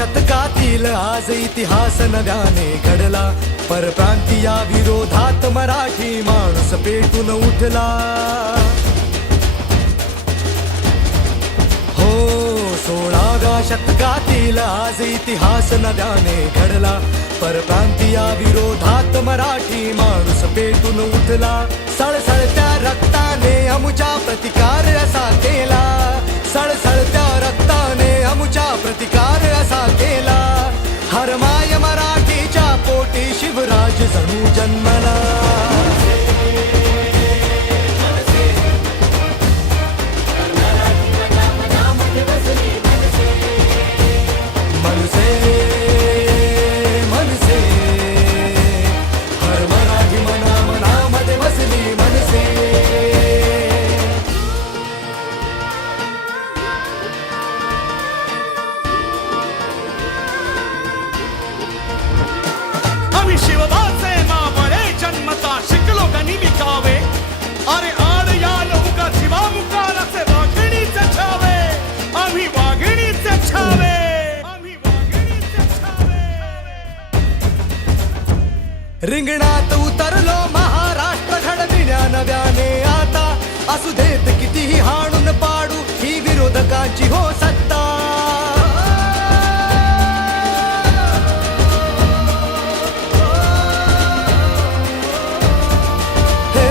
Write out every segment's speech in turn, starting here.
शतकातील आज इतिहास नव्याने घडला. परप्रांतीया विरोधात मराठी माणूस पेटून उठला. हो 16व्या शतकातील आज इतिहास नव्याने घडला. परप्रांतीया विरोधात मराठी माणूस पेटून उठला. सळसळत्या रक्ताने अमुच्या प्रतिकार असा केला. सळसळत्या रक्ताने अमुच्या प्रतिकार असा केला. हरमाय मराठीच्या पोटी शिवराज जणू जन्मला. मनसे मनसे हर मराठी मना मनामध्ये बसली मनसे. आम्ही शिवबाचे मावळे जन्मता शिकलो गनिमिकावे. अरे आड याल उगा जीवा मुकालाचे वाघिणीचे छावे. आम्ही वाघिणीचे छावे. आम्ही वाघिणीचे छावे. रिंगणात उतरलो महाराष्ट्र घडविण्या नव्याने आता. असू देत कितीही हाणून पाडू ही विरोधकांची हो सत्ता. हे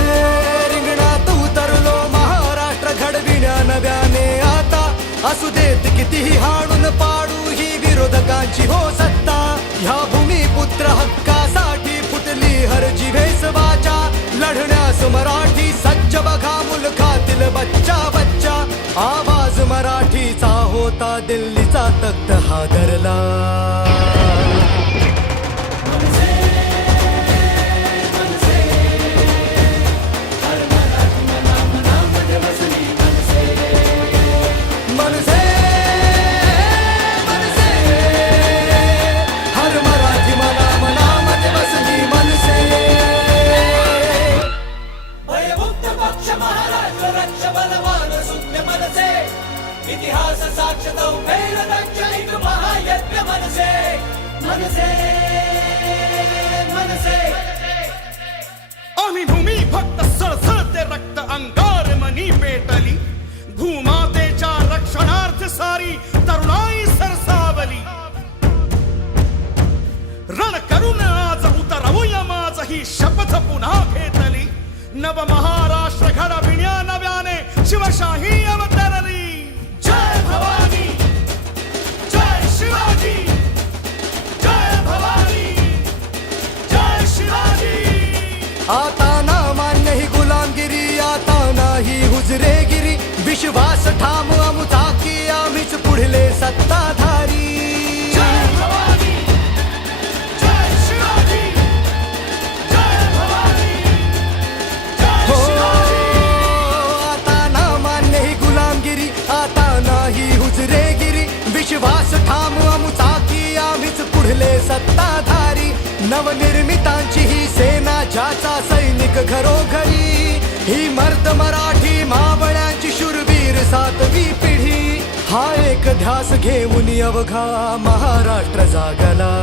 रिंगणात उतरलो महाराष्ट्र घडविण्या नव्याने आता. असू देत कितीही हाणून पाडू ही विरोधकांची हो सत्ता. ह्या भूमिपुत्र हक्कासाठी फुटली हर जिभेस वाचा. लढण्यास मराठी सज्ज बघा मुलखातील बच्चा बच्चा. आवाज मराठीचा होता दिल्लीचा तख्त हादरला. मनसे मनसे हर मराठी मना मनामध्ये बसली मनसे. भयमुक्त पक्ष महाराष्ट्र रक्ष बलवान सुज्ञ मनसे. इतिहास साक्ष फेर दक्षिण महायज्ञ मनसे. मनसे मनसे आम्ही भूमी फक्त सळसळते रक्त अंगार मनी पेटली. भूमातेच्या रक्षणार्थ सारी तरुणाई सरसावली. रण करून आज उतरवूया माझ ही शपथ पुन्हा घेतली. नव महाराष्ट्र घडविण्या नव्याने शिवशाही अवतरली. जय भवानी जय शिवाजी. जय भवानी जय शिवाजी. आता ना मान्य ही गुलामगिरी आता नाही हुजरेगिरी. विश्वास ठाम अमुचा की आम्हीच पुढले सत्ताधारी. जय भवानी जय शिवाजी. जय भवानी जय हो शिवाजी. आता ना मान्य ही गुलामगिरी आता नाही हुजरेगिरी. विश्वास ठाम अमुचा की आम्हीच पुढले सत्ताधारी. नवनिर्मितांची ही सेना ज्याचा सैनिक घरोघरी. ही मर्द मराठी मावळ्यांची शूरवीर 7वी पिढी. हा एक ध्यास घेऊन अवघा महाराष्ट्र जागला.